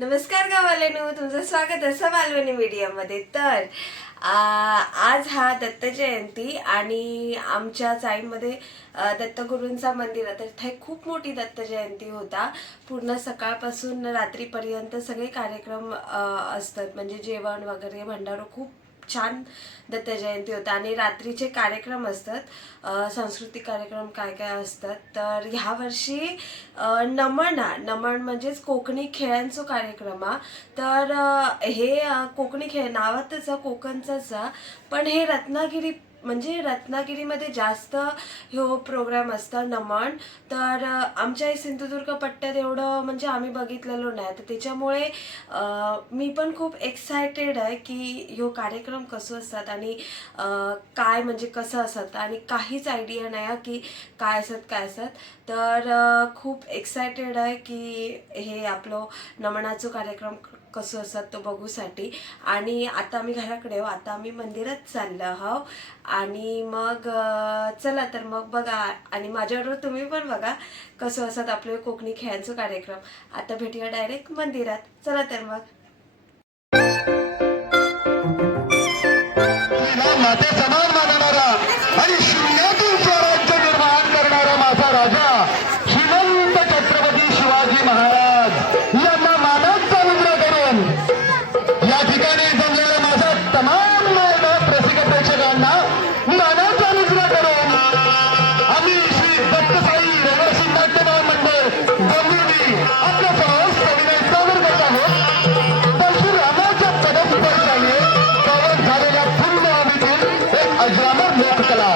नमस्कार गावालेनो, तुमचं स्वागत आहे मालवणी मीडियामध्ये. तर आज हा दत्त जयंती आणि आमच्या चाळीमध्ये दत्तगुरूंचा मंदिर आहे. तर इथे खूप मोठी दत्त जयंती होता. पूर्ण सकाळपासून रात्रीपर्यंत सगळे कार्यक्रम असतात, म्हणजे जेवण वगैरे भंडारा खूप छान दत्त जयंती होता. आणि रात्रीचे कार्यक्रम असतात, सांस्कृतिक कार्यक्रम काय काय असतात. तर ह्या वर्षी नमन म्हणजेच कोकणी खेळांचो कार्यक्रम. तर हे कोकणी खेळ नावातच कोकणचाच, पण हे रत्नागिरीमध्ये जास्त ह्यो प्रोग्राम असता नमन. तर आमच्या सिंधुदुर्ग पट्ट्यात एवढं म्हणजे आम्ही बघितलेलो नाही. तर त्याच्यामुळे मी पण खूप एक्सायटेड आहे की ह्यो कार्यक्रम कसं असतात आणि काय म्हणजे कसं असतात, आणि काहीच आयडिया नाही की काय असत. तर खूप एक्सायटेड आहे की हे आपलं नमनाचं कार्यक्रम कसं असतात तो बघूसाठी. आणि आता आम्ही घराकडे आता आम्ही मंदिरात चाललो आहोत. आणि मग चला तर मग बघा, आणि माझ्याबरोबर तुम्ही पण बघा कसं असतात आपले कोकणी खेळांचं कार्यक्रम. आता भेटूया डायरेक्ट मंदिरात. चला तर मग. माते समान मानणारा आणि शून्यातून स्वराज्य निर्माण करणारा माझा राजा श्रीमंत छत्रपती शिवाजी महाराज यांना मानाचा मुद्रा करून या ठिकाणी जमलेला माझा तमाम रसिक प्रेक्षकांना मानाचा मुद्रा करून आम्ही श्री दत्तसाई रहिवासी नाट्य महामंडळ डोंबिवली आपल्या समोर सविनय सादर करत आहोत. परशुरामाच्या पदस्पर्शाने पावन झालेल्या पूर्ण हवेतील एक अजरामर लोककला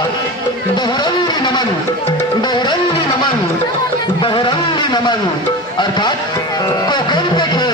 बहुरंगी नमन अर्थात कोकणचे खेळ.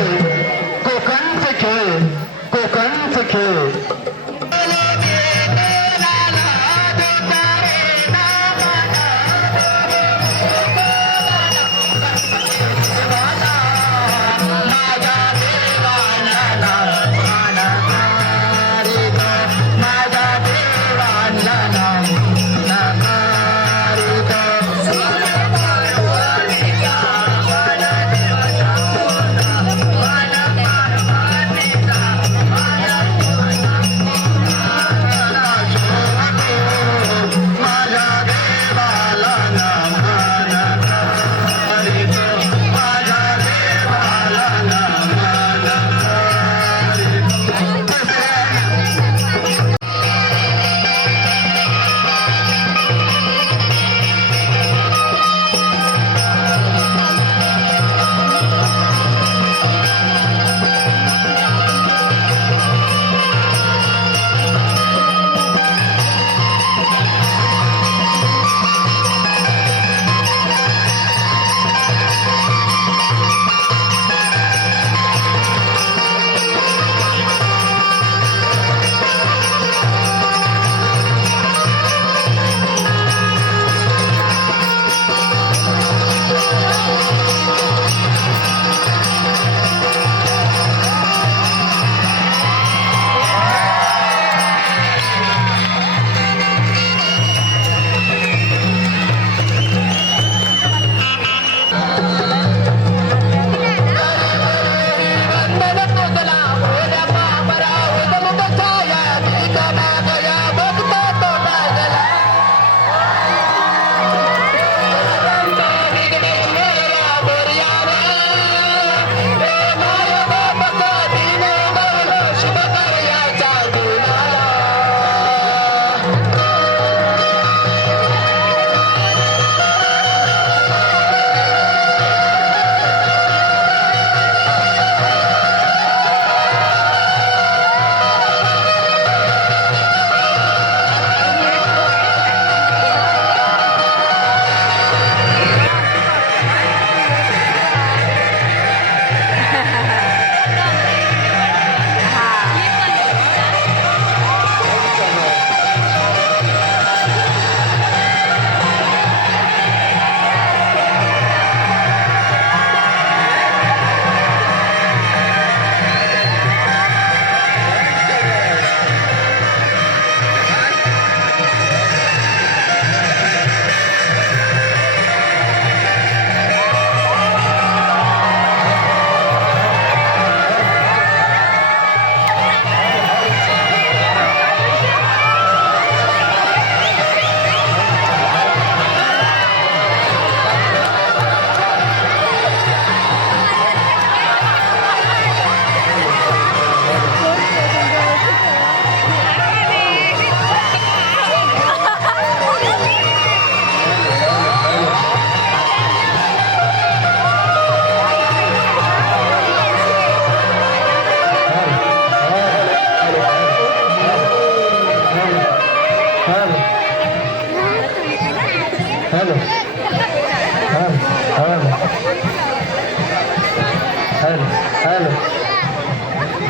हॅलो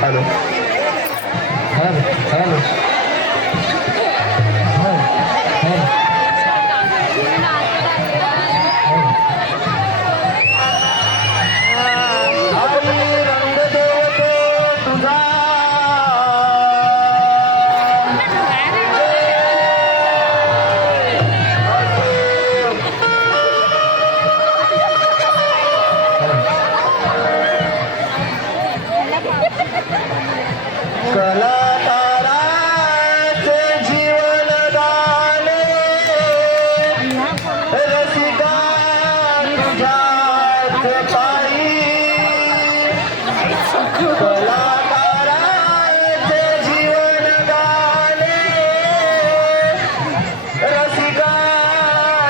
हॅलो हॅलो हॅलो रंग देवतो तुझा कलाकाराचे जीवनदान रसिका तुझ्याच पायी कलाकाराचे जीवनदान रसिका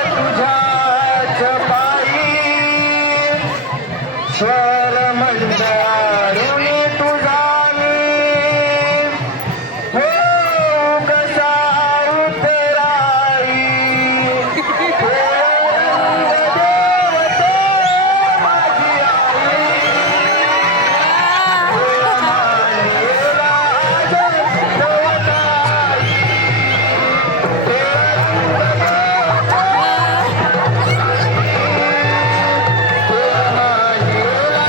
तुझ्याच पायी स्वर मंडळारुणी तुझा हो कसा उतराई देवते माझी आई मानेला जगताई मानेला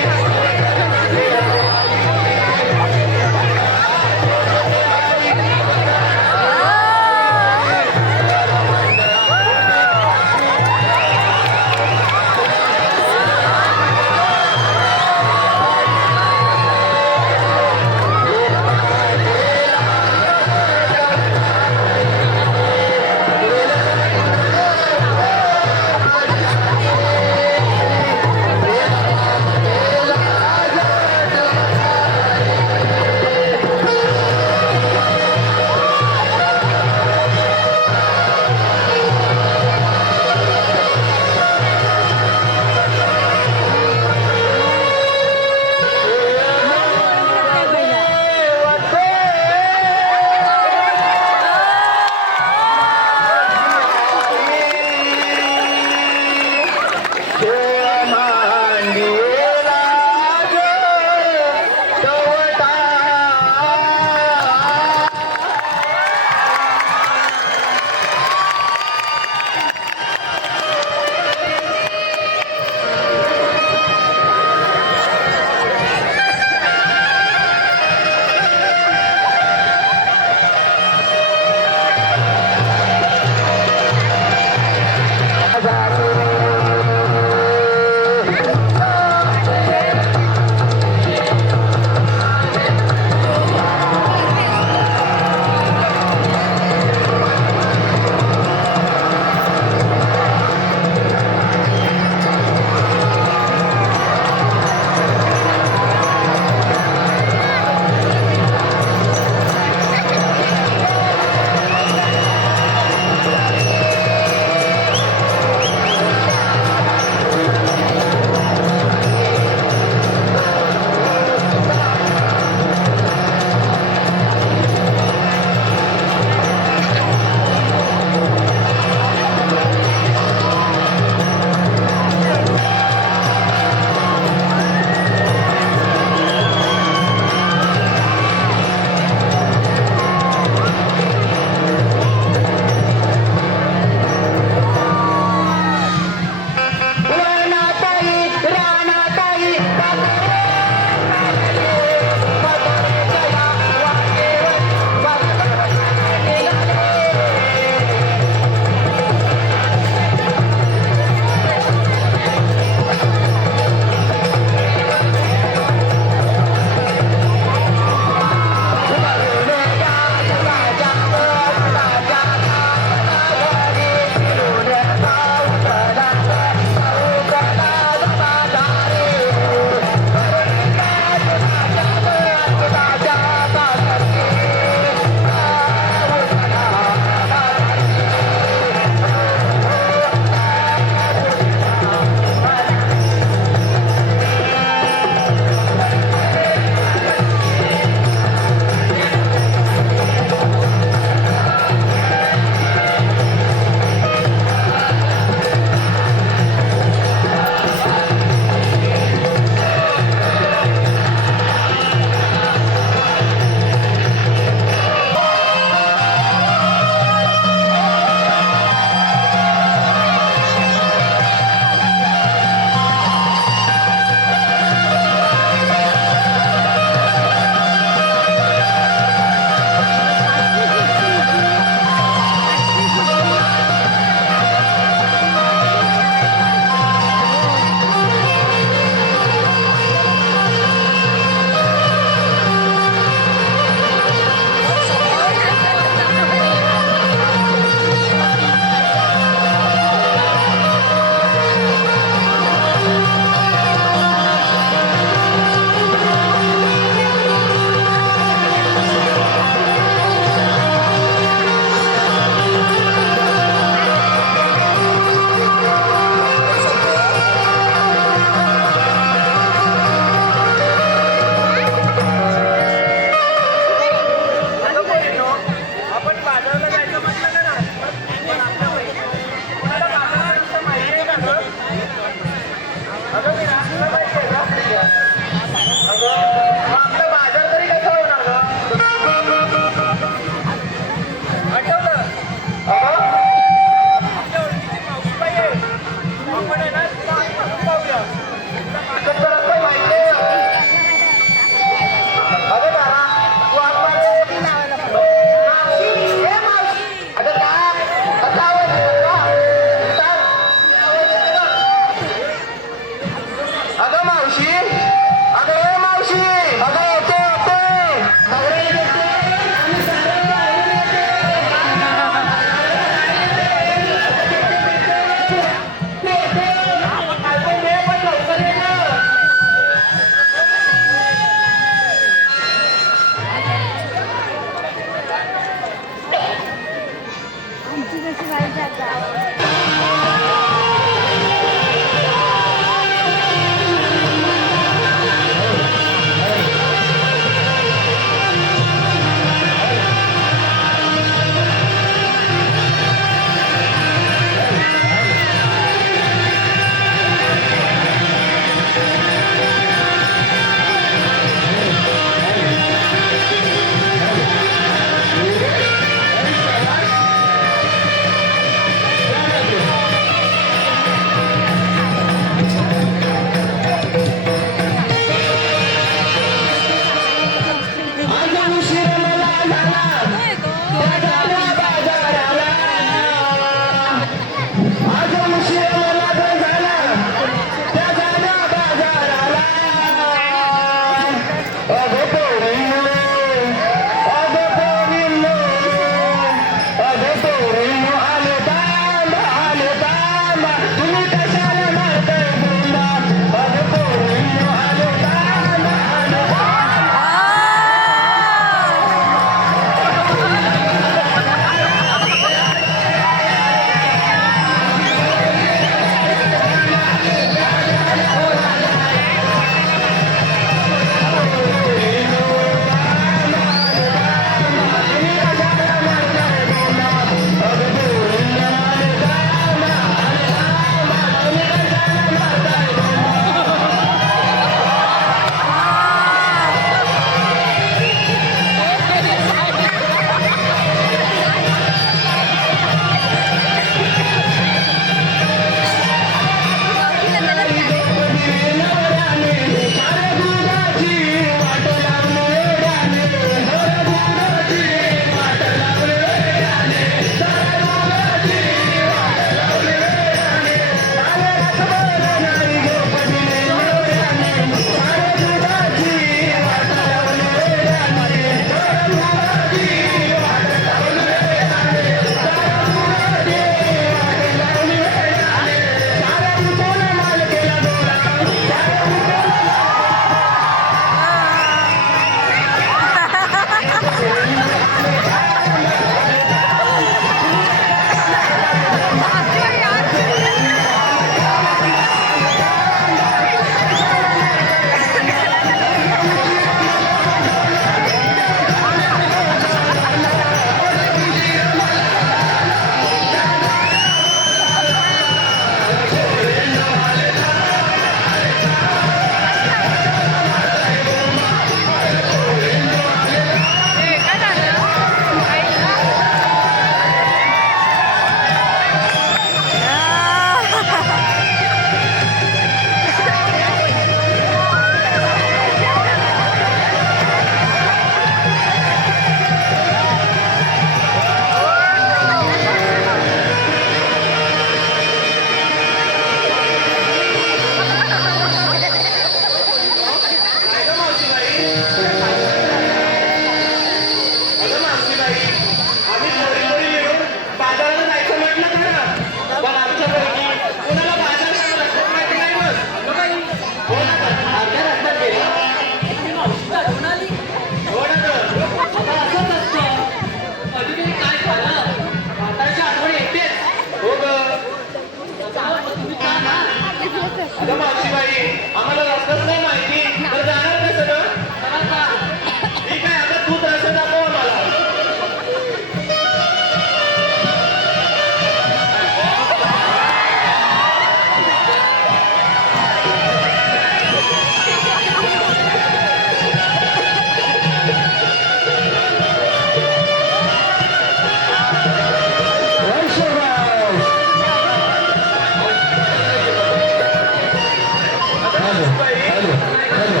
हॅलो हॅलो.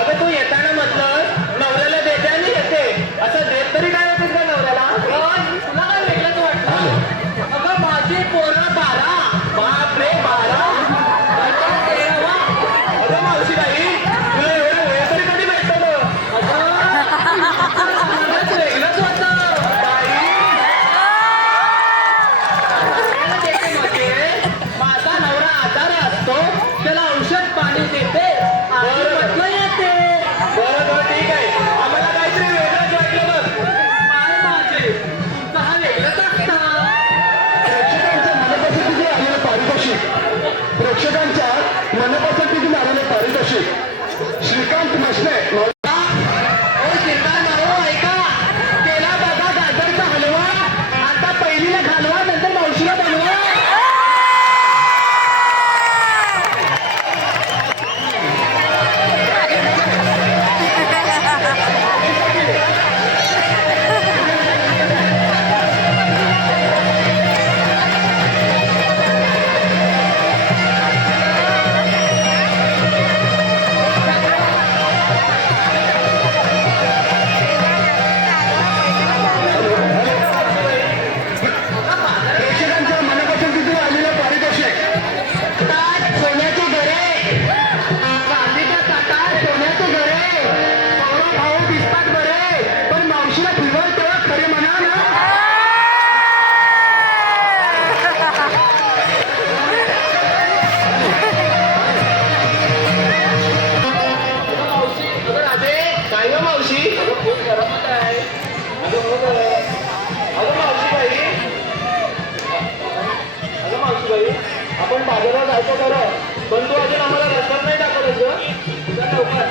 अगं तू येताना म्हटलं नवऱ्याला देते आणि येते असं देत तरी काय होतेस का नवऱ्याला? तुला काय वेगळंच वाटलं? अगं माझी पोरं 12. बाप रे 12. अगं मावशीबाई तुला एवढा वेळ तरी कधी भेटतो गं? अगं वेगळंच होतं बाई. देते म्हणजे माझा नवरा आजारी असतो त्याला औषध पाणी देते आणि म्हटलं येते. बरं ठीक आहे. आम्हाला काहीतरी वेगळंच वाटलं बघ. काय माझे तुमचा हा वेगळंच असता. प्रेक्षकांच्या मनपसंतीतून आलेले पारितोषिक श्रीकांत मसले. ऐका केला बघा गाजरचा हलवा. आता पहिलीला घालवा नंतर मावशीला बनवा. प्रेक्षकांच्या मनपसंतीतून आलेले पारितोषिक ताट सोन्याचे घरे. चांदीच्या ताटात सोन्याचे घरे. भाऊ भाऊ दिसतात बरे पण मावशीला फिरवल तेव्हा खरे म्हणा ना. मावशी अगं राधे काय गं मावशी? अगं खूप गरमत आहे. अगं हो गं. अगं मावशीबाई अगं मावशीबाई आपण बाजारात जायचं खरं पण तू अजून आम्हाला रस्त्यात नाही दाखवलंस गं. चल लवकर.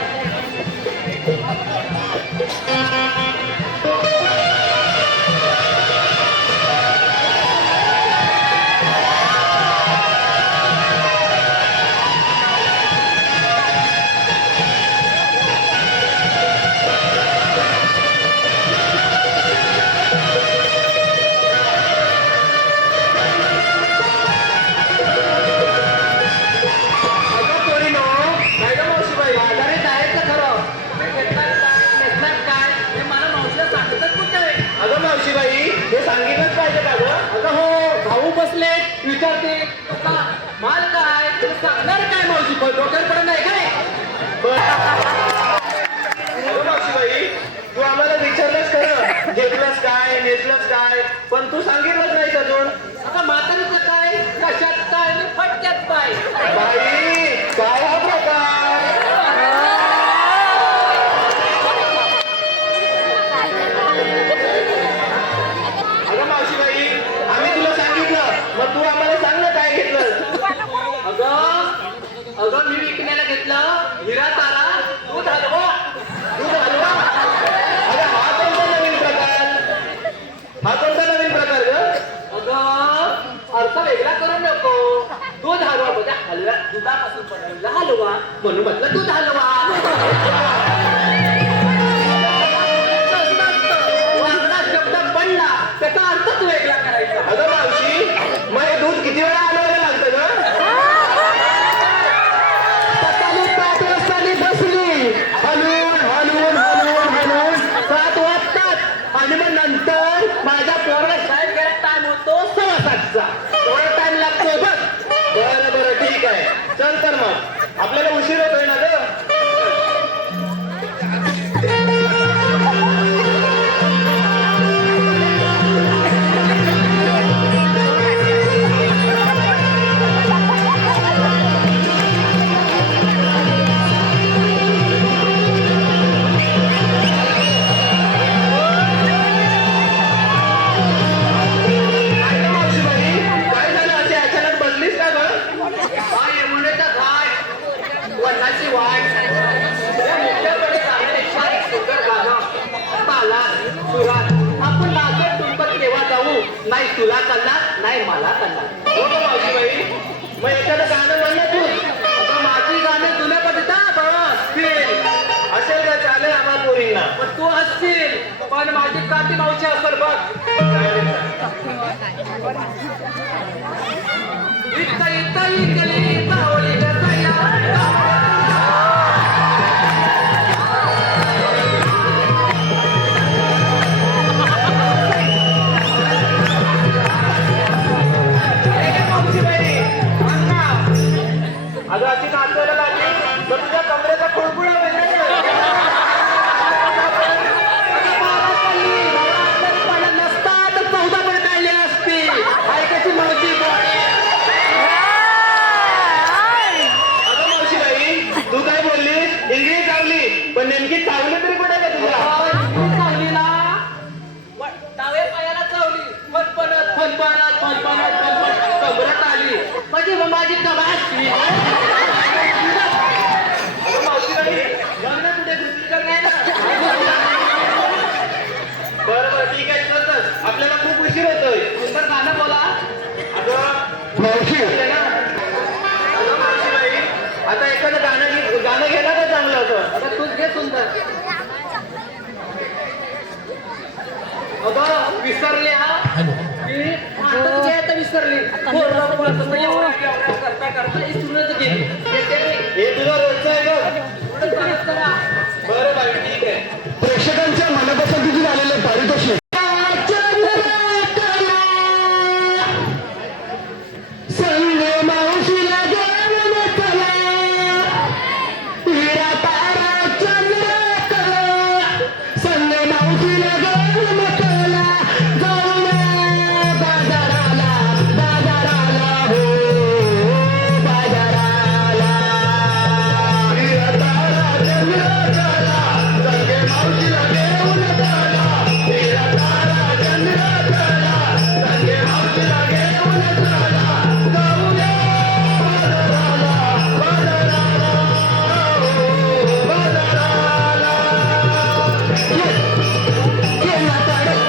अगं पोरीनो काय गं मावशीबाई बाजारात जायचं खरं तुम्ही घेतलात काय नेसलात काय हे मला मावशीला सांगतच कुठे. अगं मावशीबाई हे सांगितलंच पाहिजे का गं? अगं हो भाऊ बसले विचारते का माल काय ते सांगणार काय मावशी पण डोक्यावर पडत नाही काय? अगं मावशीबाई तू आम्हाला विचारलंस खरं घेतलंस काय नेसलंस काय पण तू सांगितलंच नाही अजून. आता म्हातारीचं काय कशात काय आणि फटक्यात पाय. बाई काय हा प्रकार? अगं मावशीबाई आम्ही तुला सांगितलं मग तू आम्हाला सांग ना काय घेतलं. अगं मी विकण्याला घेतलं हिरा तारा दूध हलवा. दूध हलवा अगं हा कोणता नवीन प्रकार? हा कोणता नवीन प्रकार ग? अगं अर्थ वेगळा करू नको. दूध हलवा बघा हलव्या दुधापासून बनवलेला हलवा म्हणून म्हटलं दूध हलवा. वागणा शब्द पडला त्याचा अर्थच वेगळा करायचा. अगं मावशी मग हे दूध किती वेळा हलवायला लागतं ग? सकाळी 5 वाजता बसली हलवून हलवून हलवून हलवून 7 वाजतात आणि मग नंतर माझ्या पोराला शाळेत गेला टाइम होतो 6:15चा. थोडा टाइम लागतो बघ. बरं बरं ठीक आहे चल तर मग आपल्याला उशीर होतोय ना ग. काय झालं असे अचानक बदलीस का ग? हा यमुनेचा घाट वनाची वाट या मुख्याकडे जाण्यापेक्षा एक सुंदर गाणं तालात सुरात आपण नाचत तुंबत केव्हा जाऊ नाही तुला कळणार नाही मला कळणार. हो गं मावशीबाई मग एखादं गाणं म्हणलं तू. अगं माझी गाणं तुला कविता बाबा असतील असेल का चालेल आम्हाला पोरींना पण तू असतील पण माझी काठी मावशी असेल बघ. इथं इथं इथली सावली करायला लागली तर तुझ्या कमरेचा खुळखुळा होईल नाही का? अगं बारा चालली, बाबा आजारी पडला नसता तर 14 पण काढली असती. ऐकायची मावशी बोलली. अगं मावशीबाई, तू काय बोलली? इंग्रजी चावली, पण नेमकी चावली तरी कुठे का तुझ्या? चावली ना, डाव्या पायाला चावली. फणफणत फणफणत फणफणत फणफणत कमरत आली. म्हणजे मग माझी कमाल मावशीबाई, लग्न कुठे दुसरीकडे नाही ना? बरं बरं ठीक आहे, चल तर. आपल्याला खूप उशीर होतोय. सुंदर गाणं बोला. अगं मावशी आहे ना? अगं मावशीबाई, आता एखादं गाणं घ्यायला का चांगलं होतं? आता तूच घे सुंदर. अगं विसरली हा की आताच घ्यायचं विसरली. करता करता विसरूनच गेली. हे तुझं रोजचं आहे बघ. बरं बाई ठीक आहे. प्रेक्षकांच्या मनपसंतीचे झालेले पारितोषिक संगे मावशीला घेऊन चला, हिरा तारा चंद्र कला, संगे मावशीला घेऊन चला, जाऊया बाजाराला, बाजाराला हो बाजाराला. हिरा तारा चंद्र कला, संगे मावशीला घेऊन चला, हिरा तारा चंद्र कला, संगे मावशीला घेऊन चला, जाऊया बाजाराला, बाजाराला हो बाजाराला. ये म्हातारं.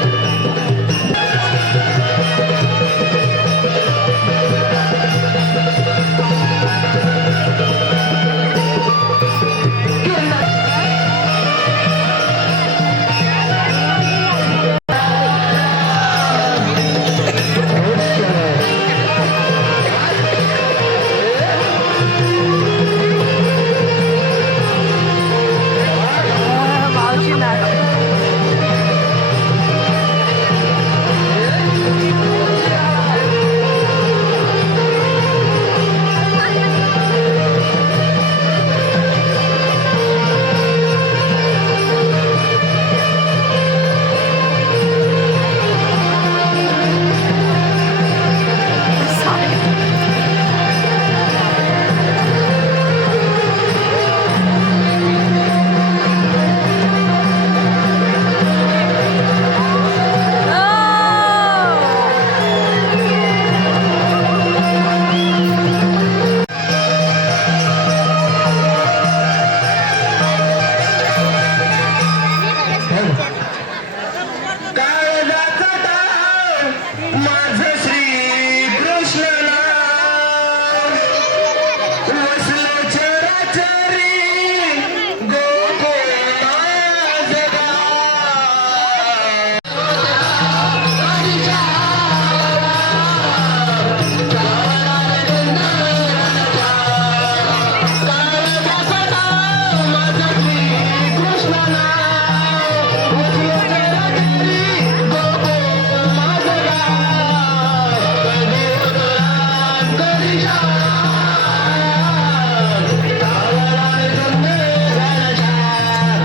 काळजाचा ताळ माझं श्रीकृष्ण नाम, वसलं चराचरी गोकुळ माझं गाव. काळजाचा ताळ माझं श्रीकृष्ण नाम, वसलं चराचरी गोकुळ माझं गाव. कधी उदरात कधी शाळात, कावळाने जन्मे घनशात.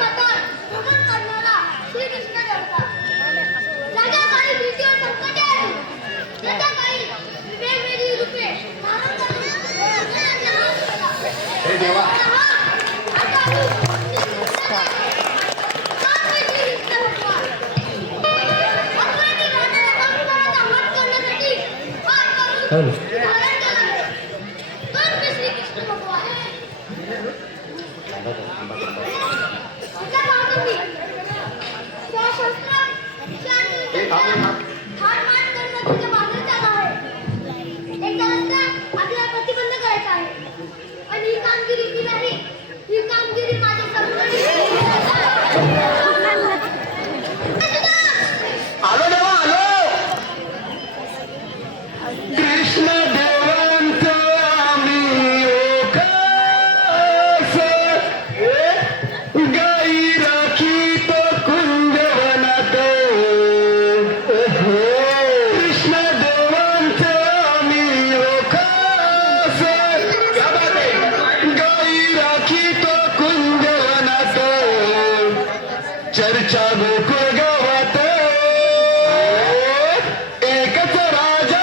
भगवान करणारा श्रीकृष्ण देवता. राजा काळी भीतीवर संकटे आली. त्याच्या काळी वेगवेगळी रूपे धारण करून अर्जुनाचा नाश केला. हे देवा, आता आम्ही श्रीकृष्ण कोण हे श्रीकृष्ण भगवान? अपराधी राजाला कंसाचा वध करण्यासाठी पार करून धारण केला आहे. कोण हे श्रीकृष्ण भगवान? तुझ्या बाजूनी सशस्त्र हारमार करणं तुझ्या बाजूचा आहे. त्याचा रस्ता आपल्याला प्रतिबंध करायचा आहे. आणि ही कामगिरी मी नाही, ही कामगिरी माझ्या समोरील आलो देवा आलो. कृष्ण आमच्या गोकुळ गावात एकच राजा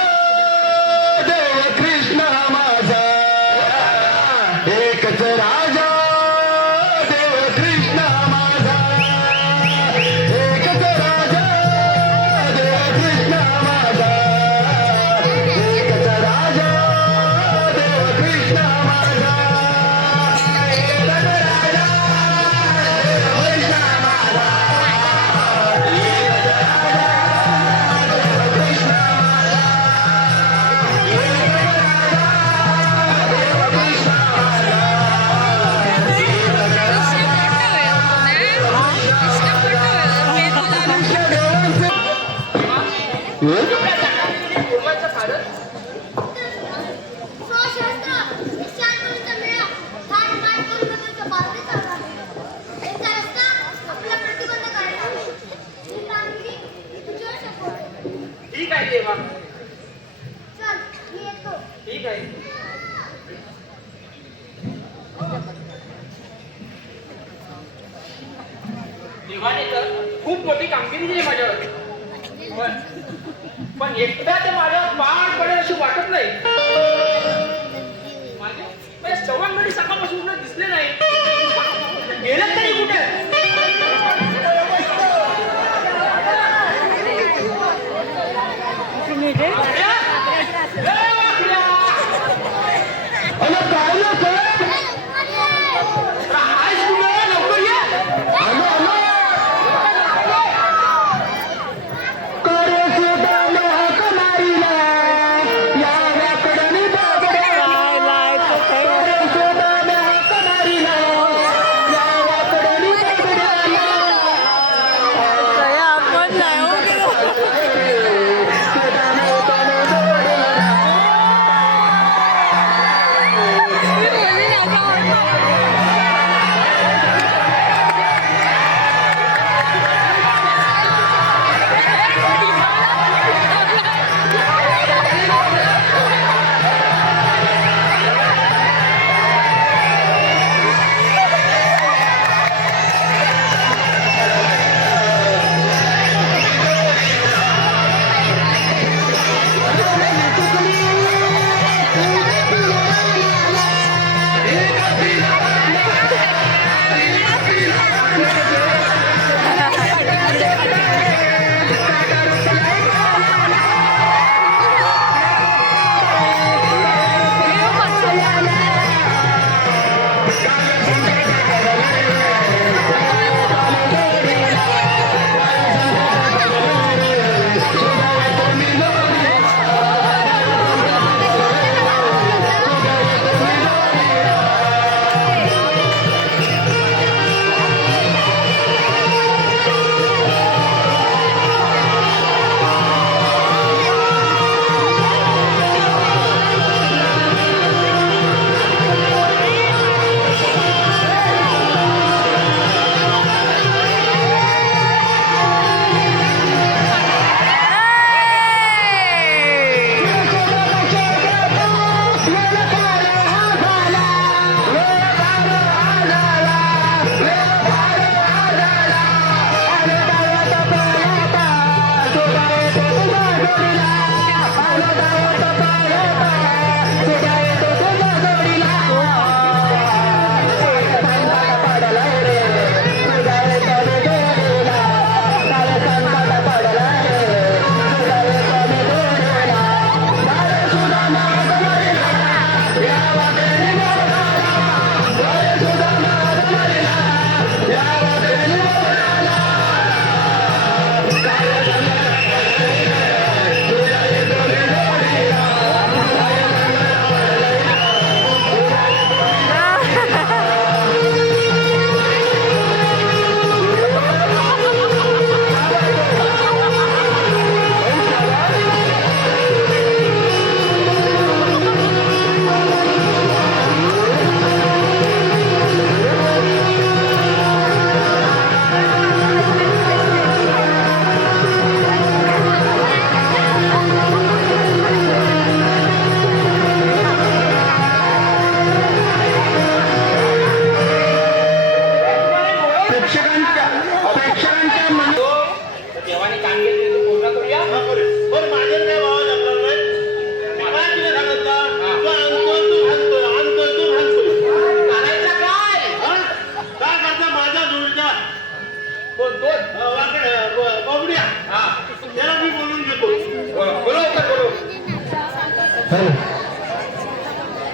देव कृष्ण माझा एकच राजा देव कृष्ण माझा एकच राजा देव कृष्ण माझा एकच राजा देव कृष्ण माझा एकच राजा पूर्वाचं फारच स्वशास्त्र निशाणीचा मेळा ठाण माण करून नगरच्या बाहेर चालला आहे. याचा रस्ता आपला प्रतिबंध करायचा आहे. ही कामगिरी तुझ्यावर सोपवते. ठीक आहे देवा, चल मी येतो. ठीक आहे. देवाने तर खूप मोठी कामगिरी दिली माझ्यावर, पण एकदा ते माझ्यावर पार पडेल अशी वाटत नाही. माझे सवंगडी सकाळपासून उलट दिसले नाही. गेले तरी कुठे? वाकड्या? ए, वाकड्या! अरे काय ना सर आहेस कुठे? लवकर ये. आलो आलो करे सुद्धा हाक मारिला या वाकड्याने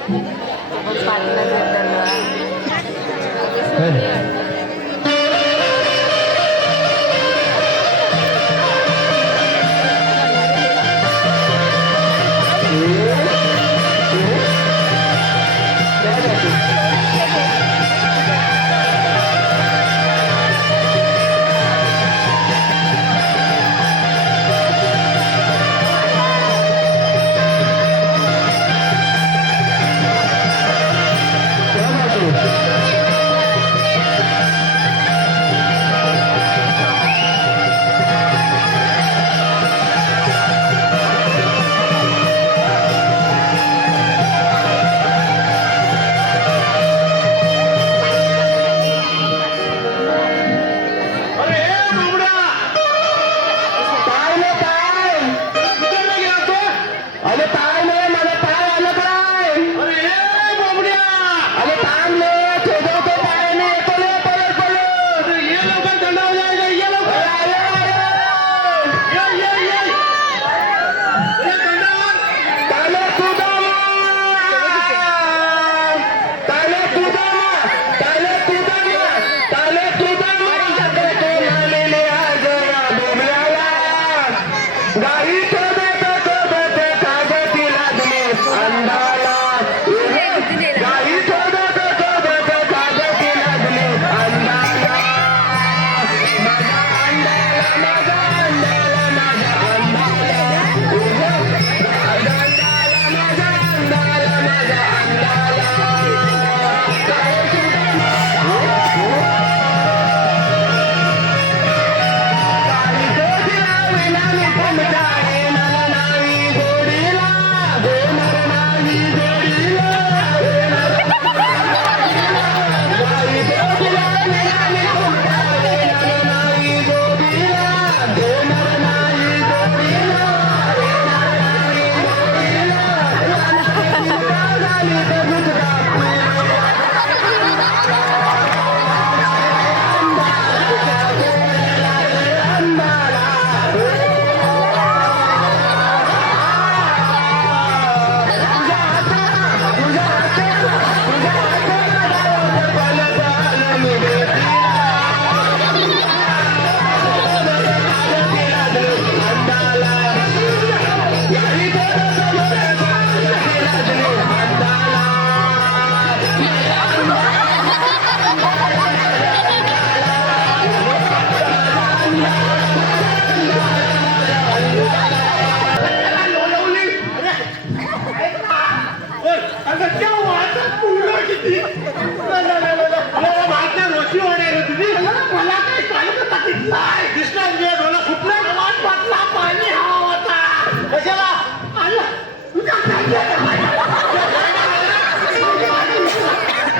पाठीला जाताना अरे ए बाबड्या, काय नाही काय कुठे नाही गेला तो? अरे काय नाही मला काय आलं काय अरे ए बाबड्या, अरे थांब ले ठेवतो पाय नाही येतो ले परत परत अरे ये लवकर दंडावर जायचं, ये लवकर. ये दंडावर. काले तुझा काले तुझा काले तुझा काले तुझा तो नालेले आज या डोंगराला गाई शोधत कागती लागली अंधाला गाई शोधत कागती लागली अंधाला माझा अंधाला माझा अंधाला माझा अंधाला माझा अंधाला अगं त्या वाहतात मुलं किती. मला माहित नाही, रोशी होणार आहे तुझी. मला काय कालच सांगितलंय. दिसला तुझ्या डोळा फुटला. आवाज वाटला, पाणी हवा होता. कशाला आला तुझ्या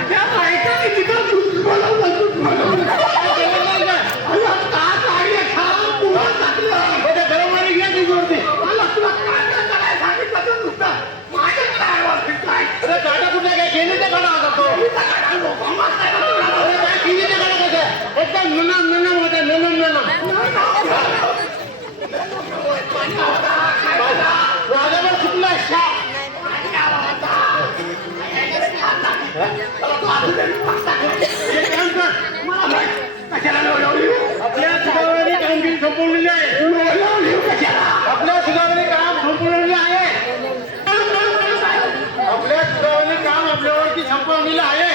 त्या बायकाने तिथं दूध बोलावलं, दूध बोलावलं. अला का काढले खा मुलं टाकलं. बरोबर घ्या तुझ्यावरती. मला तुला काय करायला सांगितलं तर नुसतं माझ्या काय वाटत काय. अरे गाडा कुठे काय केलीचा गाडा होता तो. अरे काय केलीचा गाडा कसं एकदम ननम ननम होता, ननम ननम. वाजावर सुटला शाप. एक काम कर, कशाला आपल्या सुधारणाने कामगिरी संपवलेली आहे. आपल्या सुधारणाने काम संपवलेलं आहे. आपल्या सुधारणाने काम आपल्यावरती संपवलेलं आहे.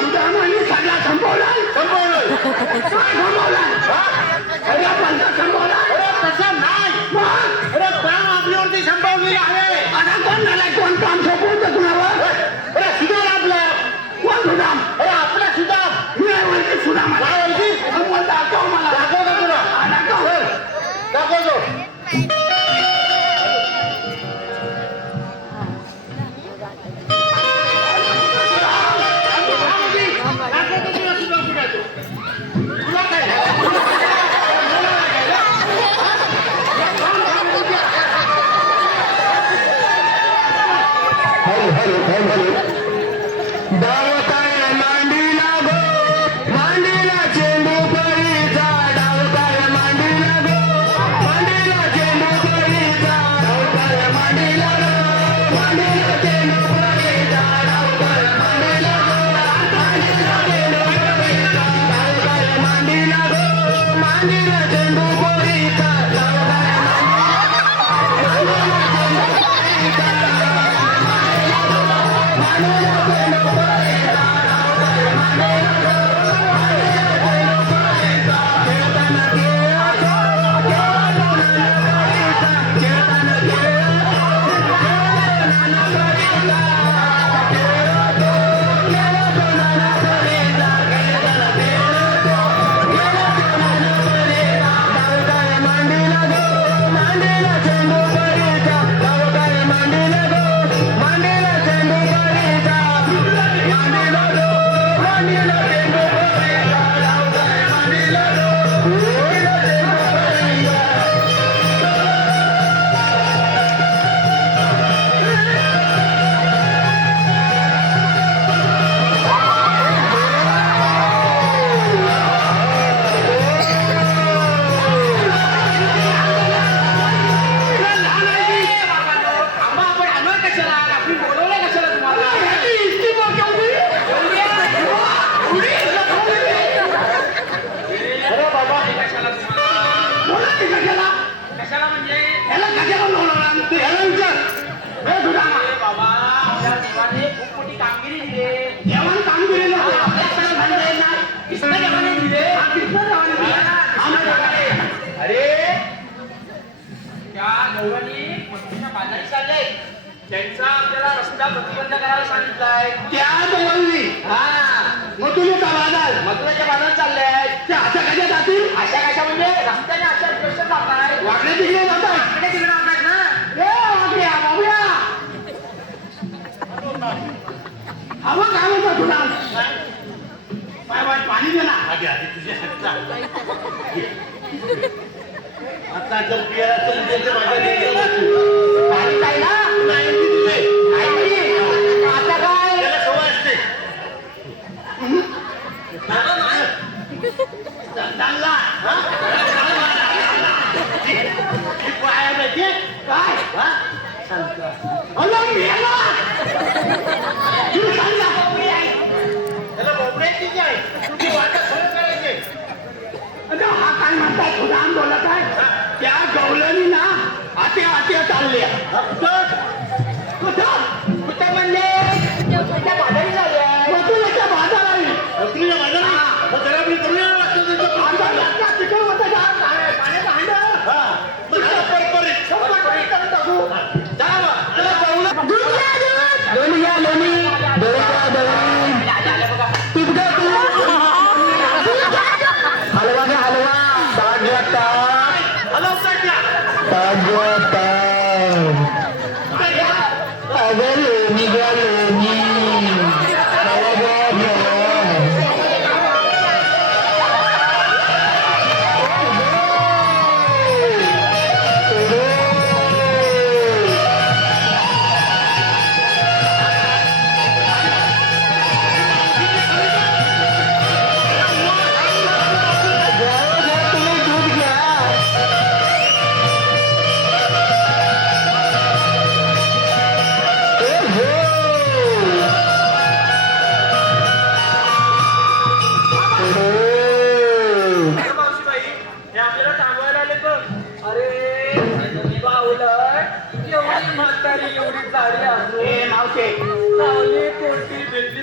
सुधारणाने सगळा संपवला. अरे तसं नाही. अरे काम आपल्यावरती संपवलेलं आहे. कोण काम संपवतं कुणावर. अरे सुधार आपला कोण सुधाम. अरे आपला सुधाम. सुधाम दाखव मला. दाखवतो तुला. दाखवतो. तुला काय आम्हा आपण आलोय कशाला आपण बोलवलंय कशाला तुम्हाला अरे बाबा कशाला तुम्हाला बोला की कशाला कशाला म्हणजे याला कशाला बोलवणार तू याला विचार हे तुझा अरे बाबा आपल्या देवाने खूप मोठी कामगिरी दिली देवान कामगिरीला कृष्ण देवाने दिले अरे त्या गौरांनी पत्नीच्या बाजारी चालले त्यांचा आपल्याला रस्ता प्रतिबंध करायला सांगितलाय त्या दोघांनी हा मग तुम्ही का बाजार मथुराच्या बाजारात चालले आहेत त्या अशा कशा जातील अशा कशा म्हणजे रस्त्याने अशा दृश्य जाताय वाकडे तिकडे जातात इकडे तिकडे जातात ना ए वाकड्या बाबूया हवं काय म्हणतो तुला पाय वाट पाणी दे ना तुझ्या आता जर पियाला तर तुझ्या माझ्या पाणी काय ना नाही दिले आता काय त्याला सवय असते चालला पाया माहितीये काय अरे मेला तू चालला त्याला बोबड्याची जी आहे तुझी वाटा सहन करायची अरे हा काय म्हणतात तुझा बोलत आहे त्या गवळणी ना आत्या चालल्या कुठं म्हणले त्या बाजारी झाल्या मथुरेच्या बाजाराने मथुरेच्या बाजारात मग जरा मी करूया तिकडे होतं का पाण्याचं हांड हलवा घ्या हलवा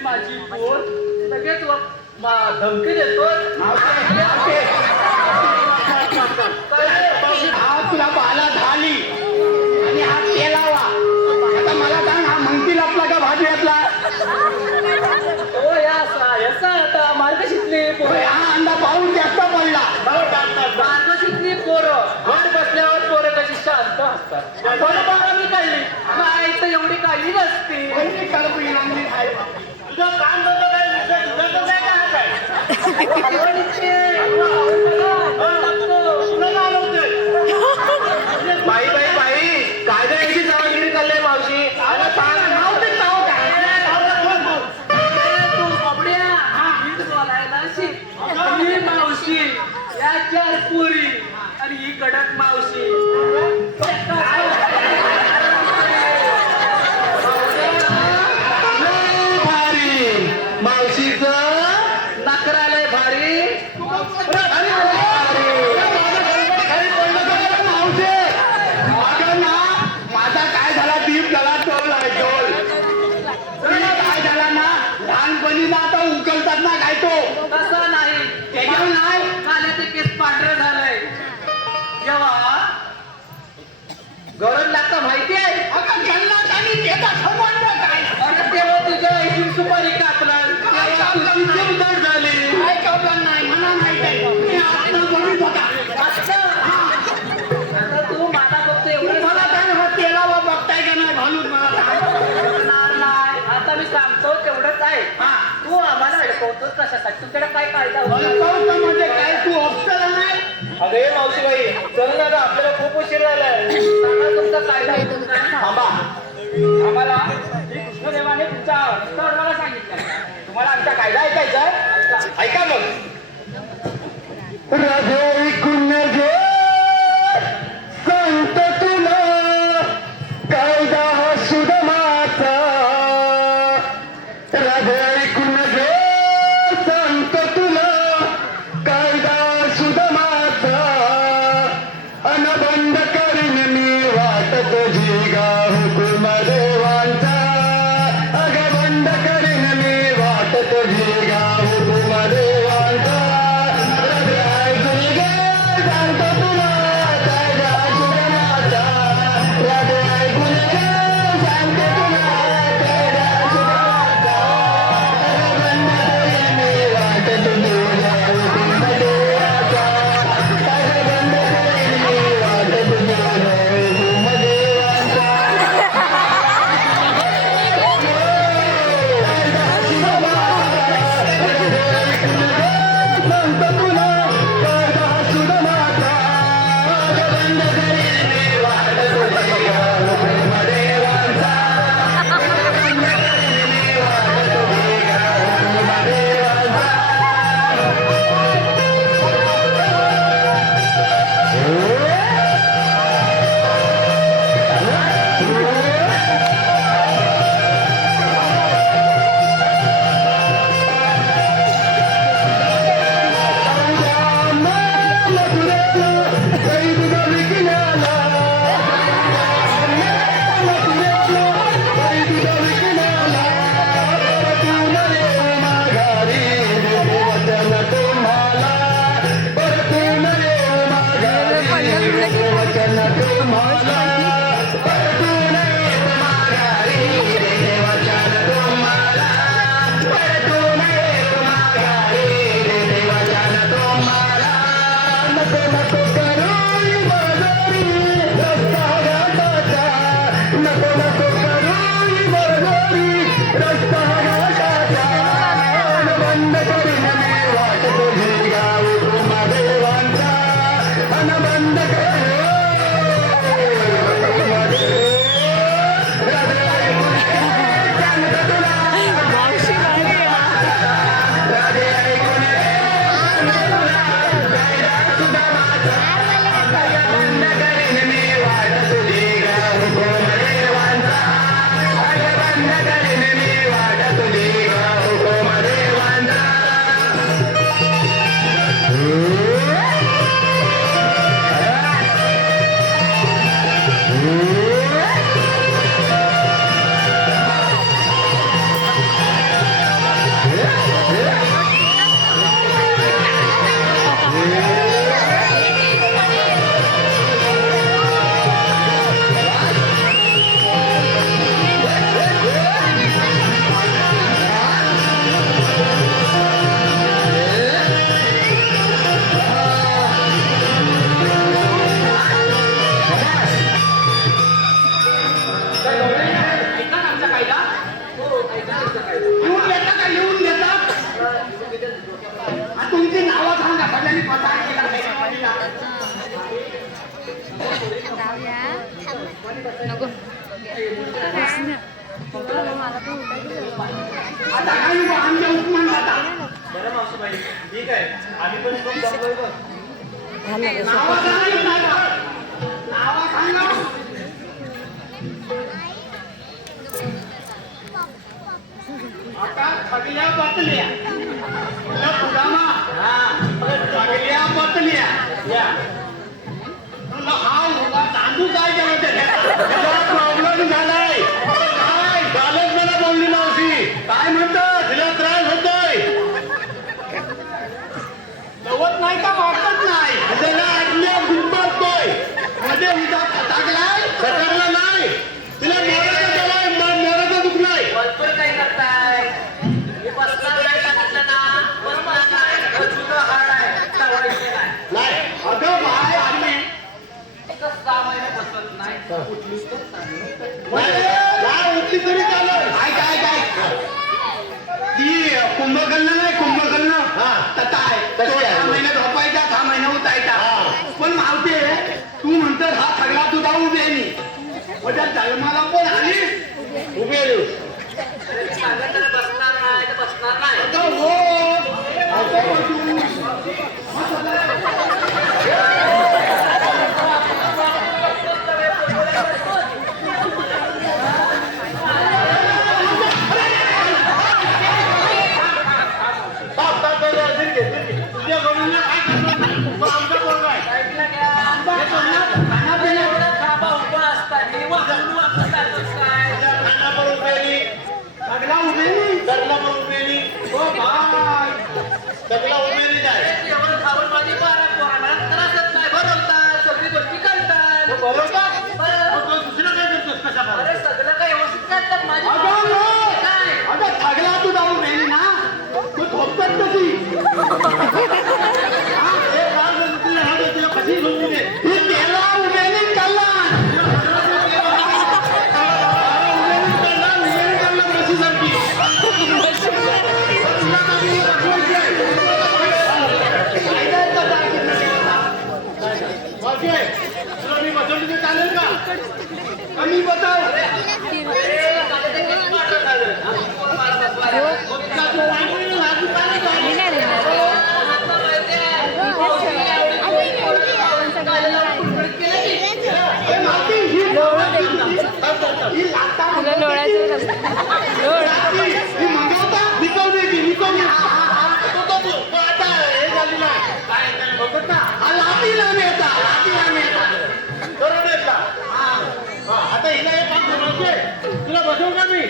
माझी पोर लगेच धमकी देतो तुला बाला झाली आणि हा तेलावा आता मला सांग हा मंगती लपला का भाजल्यातला याचा आता मार्गशीतली हा अंडा पाहून जास्त पडला मार्गशीतली पोरं घर बसल्यावर पोरं कशी शांत असतात बरोबर मी काढली नाही तर एवढी काढली नसती तुझं काम बाई बाई बाई कायदा याची जबाबदारी चालली मावशी मावशी या चार पुरी आणि ही कडक मावशी भारी मावशीच नकरालय भारी ना आता उकलतात ना काय तो तसं नाही त्याच्यावर नाही काल्याचे केस पांढरं झालंय जेव्हा गरज लागतं माहिती आहे अरे तेव्हा तुझ्या ऐशी सुपारी कापला तेव्हा तुझी चिमदड झाली नाही मला माहित आहे आता तू मला फक्त एवढं मला काय तेलावर बघताय का नाही घालून मला आता मी सांगतो तेवढंच आहे तू आम्हाला अडकवतोस कशासाठी तुझ्याकडे काय कायदा म्हणजे काय तू ऑप्शनला नाही अरे मावशीबाई चल ना ग आपल्याला खूप उशीर झालाय सांगा तुमचा कायदा थांबा आम्हाला श्री कृष्णदेवाने तुमच्या रस्त्यावर मला सांगितलं तुम्हाला आमचा कायदा ऐकायचा आहे ऐका मग राधे ऐकून घे सांगतो तुला कायदा हा सुदमाचा राधे ऐकून घे सांगतो तुला कायदा सुदमाचा अनबंद करीन मी वाट तुझी गा हुकुम देवांचा अग बंद करीन मी वाट तुझी गा हुकुम देवांचा राधे ऐकून घे सांगतो तुला कायदा सुदमाचा राधे ऐकून घे सांगतो तुला कायदा सुदमाचा अग बंद करीन मी वाट तुझी गा हुकुम देवांचा अग बंद करीन मी वाट तुझी गा हुकुम देवांचा सांगतो तुला कायदा सुदमाचा अग बंद करीन मी वाट तुझी गा हुकुम देवांचा अग बंद करीन मी वाट तुझी गा हुकुम देवांचा तुमची नावं सांगा सगळ्यांनी पसार केला आता काय आमच्या उपमान जाता बरं मावशीबाई ठीक आहे आम्ही पण खूप दमलोय बघ नावं सांगा आता थकल्या बसल्या थकल्या बसल्या या तुला हा तांदूळ काय केलं त्याला प्रॉब्लेम झालाय काय झालंच मला बोलली मावशी काय म्हणतात तिला त्रास होतो उठली तरी चालेल. काय ती कुंभकर्ण नाही कुंभकर्ण तथा आहे तशी आहे. 6 महिने झोपायचा 6 महिने उठायचा हा. पण मावते तू म्हणतोस हा सगळा तुझा उभे नाही म्हणजे जन्माला पण आली उभे राहू. बसणार नाही तर बसणार नाही आता हो. आता बसू. सगळा उभे नाही सगळा उभे नाही जाय. बरोबर. मग दुसरं काय करतोस कशा अगं सगळा तू जाऊन राहिली ना तू झोपतात कशी कशी झोपू दे. ही त्याला उभे नाही चालला तुला मी बसवलं तर चालेल का? कमी बताव तुला लोळायचं आता हिला एक काम करायचे. तुला बसवू का मी?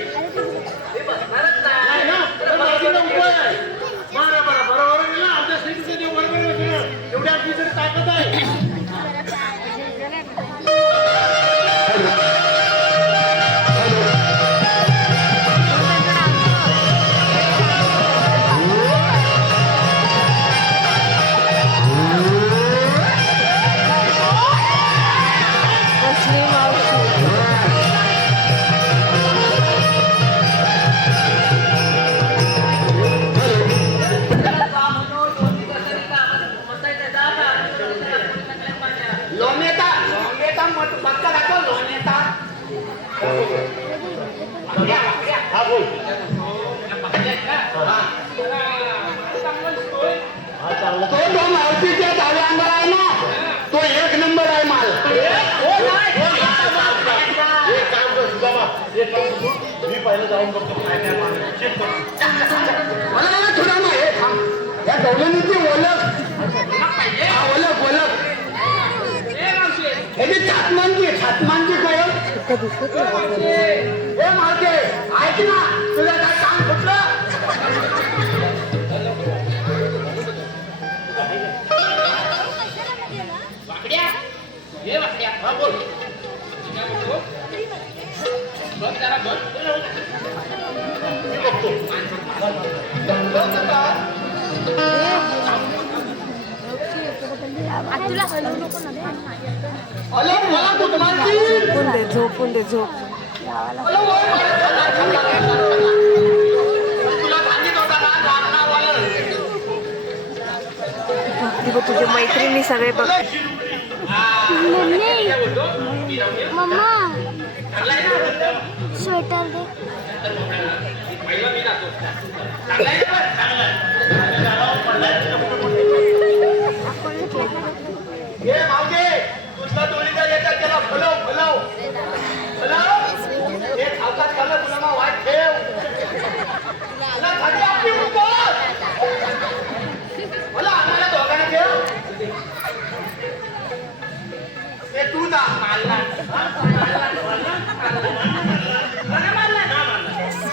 नाही ना? तर बाजूला उभं आहे. बरोबर आहे ना? आमच्या स्थितीचं जे बरोबर बसवलं. एवढी आपलीकडे ताकद आहे. कसली मावशी लोणेता मक्का दाखव लोणेता हा बोल. हा चांगला. तो दोन मावशीच्या डाव्या अंगाला आहे ना तो 1 नंबर आहे माल एक काम कर सुदामा. एक काम कर. मी पहिलं जाऊन बघतो काय काय मागणी. चेक करतो. मला थोडा ना हे थांब या डवलेनीची ओळख हा ओळख ह्याची छातमानची कळ हे मालके ऐक ना तुझं काय काम कुठलं हा बोल. मी बघतो. तुला हलवू नको ना अरे मला कुठमानची झोपून दे झोप तुला सांगितलं होता ना रामनावाला भक्ती बघ तुझे मैत्रिणी सगळे बघ मम्मा स्वेटर दे हे मागे तुझला दोन्हीचा येतात त्याला फलव हे खालतात खाल्लं तुला मग वाट ठेव तुला खाली आपली उतर. मला आम्हाला दोघांना ठेव ते तू जा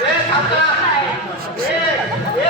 हे खालता हे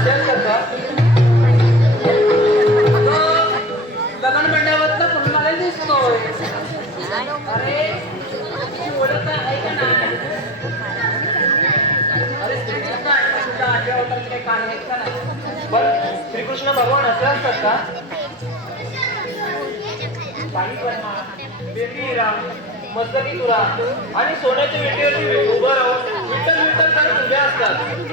असेल का लग्न मंडपातला तुम्हाला दिसतोय अरे तू ओळख आहे का नाही अरे श्रीकृष्ण आहे सुद्धा आठव्या अवताराचे काही कान आहेत का नाही पण श्रीकृष्ण भगवान असे असतात का काही वर्मा बेबी राम मस्तकी तुरा आणि सोन्याच्या विटेवरती उभं राहून विठ्ठल विठ्ठल करत उभे असतात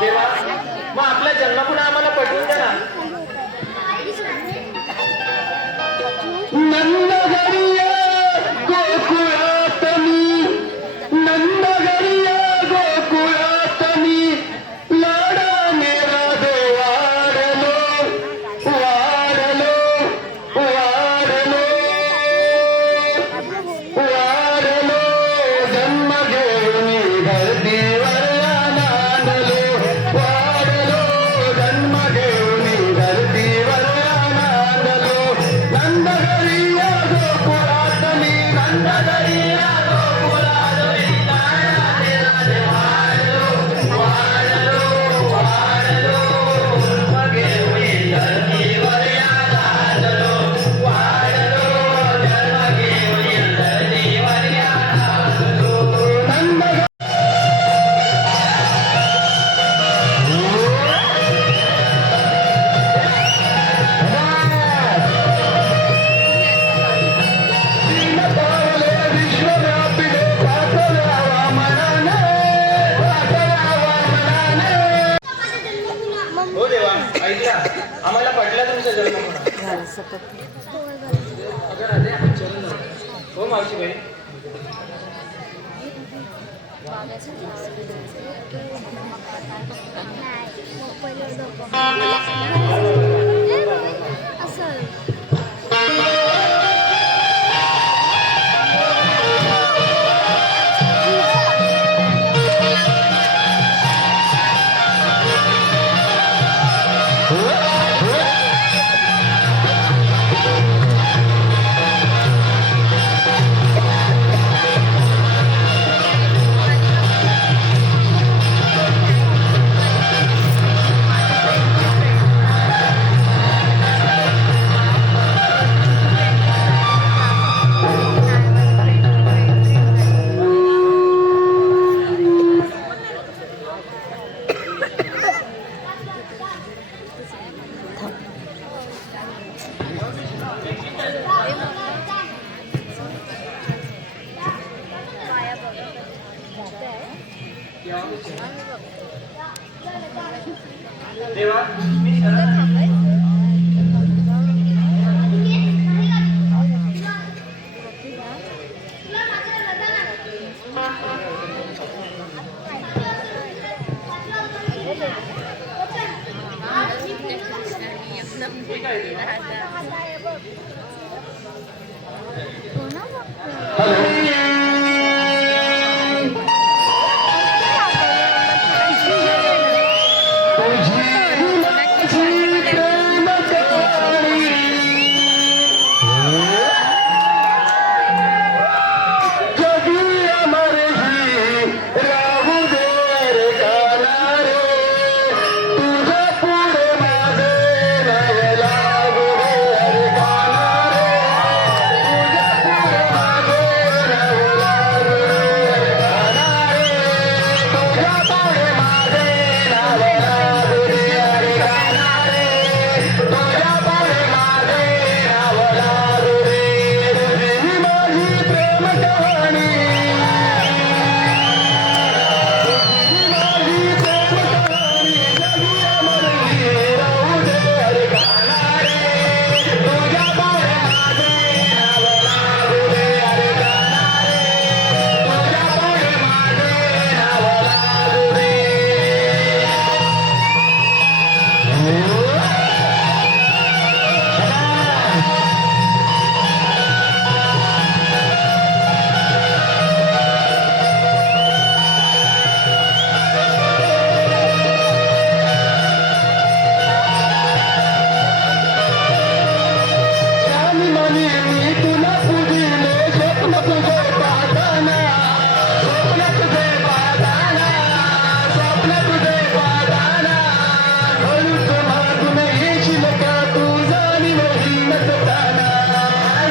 देवा मग आपल्या जन्मापुढे आम्हाला पटवून द्या ना नंदगरिया गोकुळातनी नंदगरिया गोकुळातनी लाडा मेरा दो वारलो वारलो वारलो वारलो जन्म घेऊन धरतीवर नांदलो वारलो जन्म घेऊन धरतीवर नांदलो नंदगरिया गोकुळातनी नंदगरिया गोकुळातनी लाडा मेरा दो वारलो वारलो वारलो जन्म घेऊन धरतीवर नांदलो वारलो जन्म घेऊन धरतीवर नांदलो नंद विश्वव्यापिने पाठव्यावा मनाने पाठव्यावा मनाने हो देवा ऐकला आम्हाला पटला तुमचा जन्म म्हणा झालं सपत अगं राधे चल ना हो मावशी बाई मी तुला पूजिले स्वप्न तुझे पाहताना स्वप्न तुझे पाहताना स्वप्न तुझे पाहताना हळूच मागून येशील का तू जाणीवही नसताना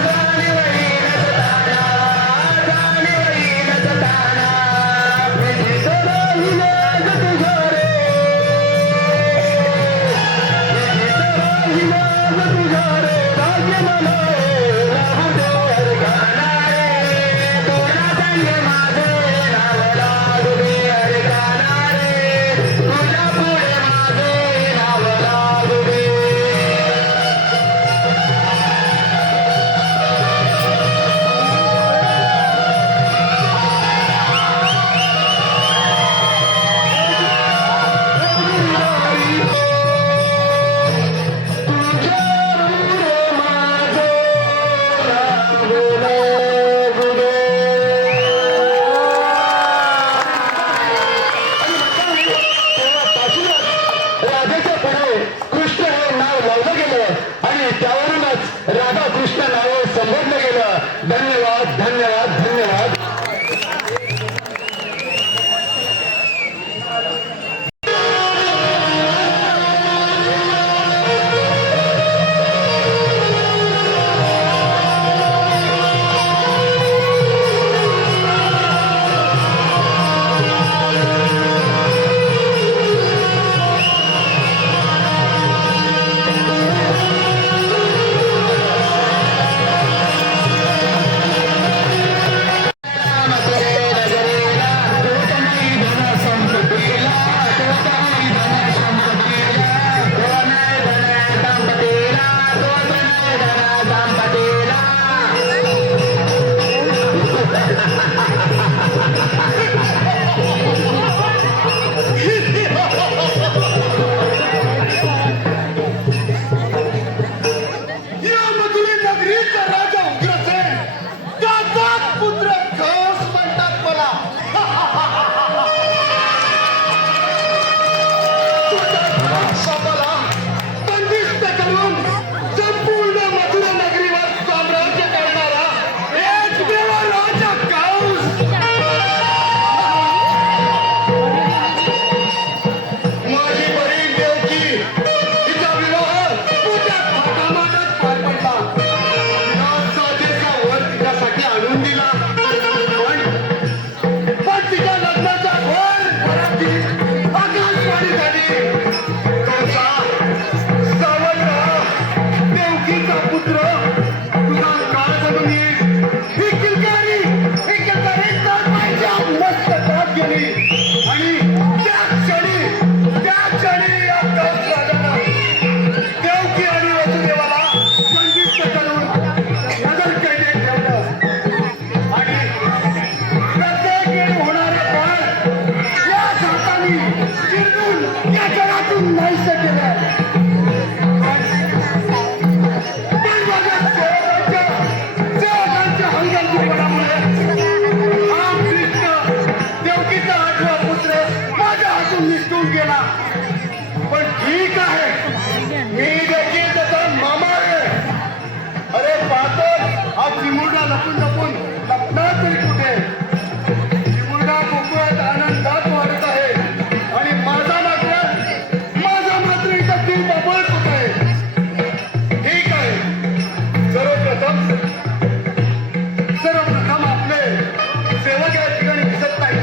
जाणीवही नसताना जाणीवही नसताना विधित राहील आज तुझ्या रे विधित राहील आज तुझ्या रे भाग्य मला राहू दे अरगाना रे तुझ्या संग माझे नाव लागू दे अरगाना रे तुझ्या पुढे माझे नाव लागू दे राधेच्या पुढे कृष्ण हे नाव लावलं गेलं आणि त्यावरूनच राधा कृष्ण नाव संबोधलं गेलं. धन्यवाद धन्यवाद धन्यवाद. या मधुरी नगरीचा राजा उग्रसेन त्याचाच पुत्र खस म्हणतात मला. तुझ्या बापाला बंदिस्त करून संपूर्ण मथुरा नगरीवर साम्राज्य करणारा एकमेव राजा कंस. माझी बहीण देवकी हिचा विवाह तुझ्या थाटामाटात पार पडला. तिला साजेसा वर तिच्यासाठी आणून दिला. पण तिच्या लग्नाच्या वर घरातील आकाशवाणी झाली. कंसा, सावध रहा. देवकीचा पुत्र तुझा काळ बनून येईल. ही किलकारी तर माझ्या मस्तकात गेली आणि त्या क्षणी या कंस राजानं देवकी आणि वसुदेवाला बंदिस्त करून नगर कैदेत ठेवलं आणि प्रत्येक वेळी होणारा पार या हाताने चिरडून या जगातून नाहीसं केलं. पण माझ्या सेवकांच्या हंगलपणामुळे हा कृष्ण देवकीचा 8वा पुत्र माझ्या हातून निसटून गेला. पण ठीक आहे, मी देखील त्याचा मामा आहे. अरे पाहतो हा चिमुरडा लपून लपणार तरी कुठे. चिमुरडा गोकुळात आनंदात वाढत आहे आणि माझा मात्र इथं दिल बबळत होत आहे. ठीक आहे, सर्वप्रथम आपले सेवक या ठिकाणी दिसत नाही.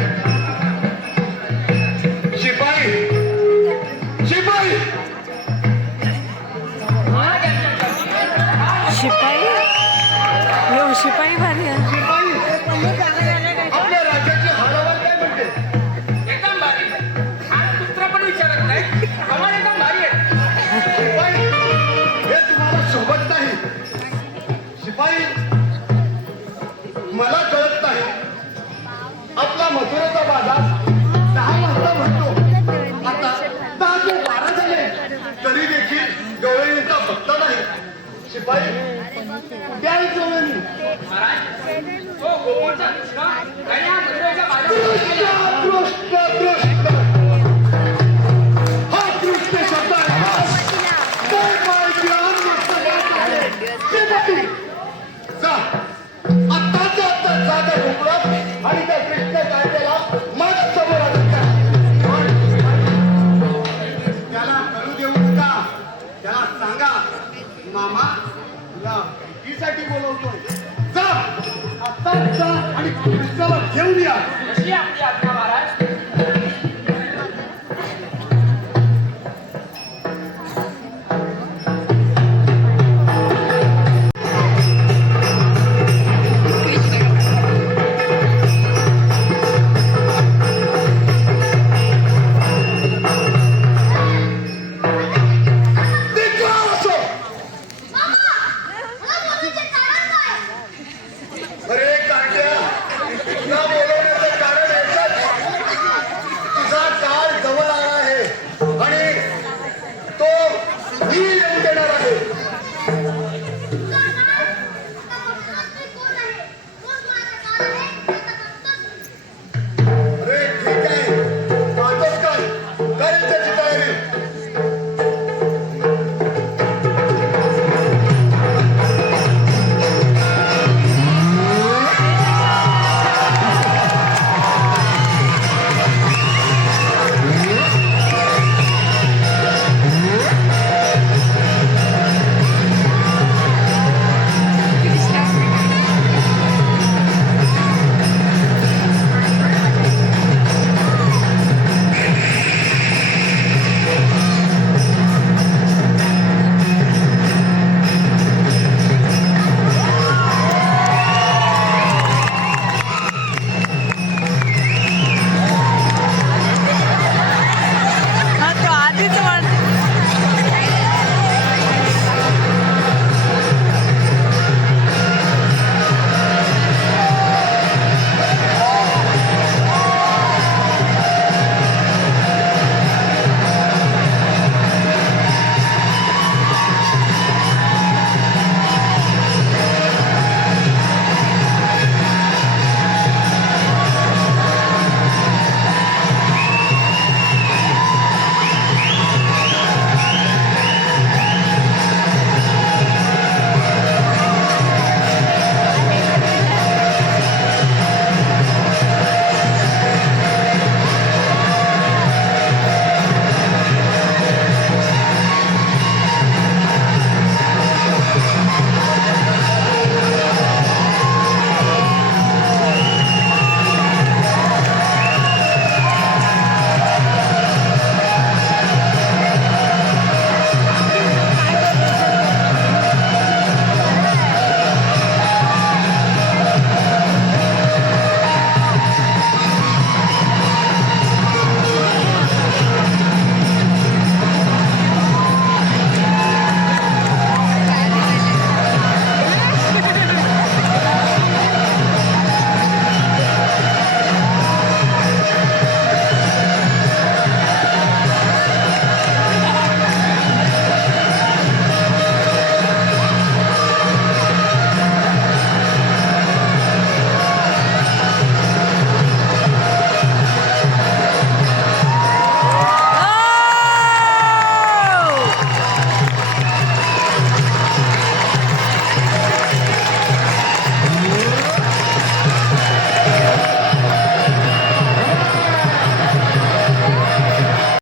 शिपाई शिपाई हो शिपाई भारी आहे. आपल्या राज्याची हालचाल काय म्हणते. एकदम भारी. आज कुत्रा पण विचारत नाही. कमाल एकदम भारी आहे. शिपाई हे तुम्हाला सोबत नाही. शिपाई मला कळत नाही. आपला मथुरेचा बाजार 10 वाजता भरतो. आता 10 ते 12 झाले तरी देखील गवळींचा पत्ता नाही. शिपाई कुठे आहे गवळी. महाराज तो गोकुळचा कृष्ण आणि हा मथुरेच्या कृष्ण हा कृष्ण शब्द आहे. काय ज्ञान मस्तकात आहे. शिपाई जा आता जा आणि कृष्णाला घेऊन या कशी आपली आज्ञा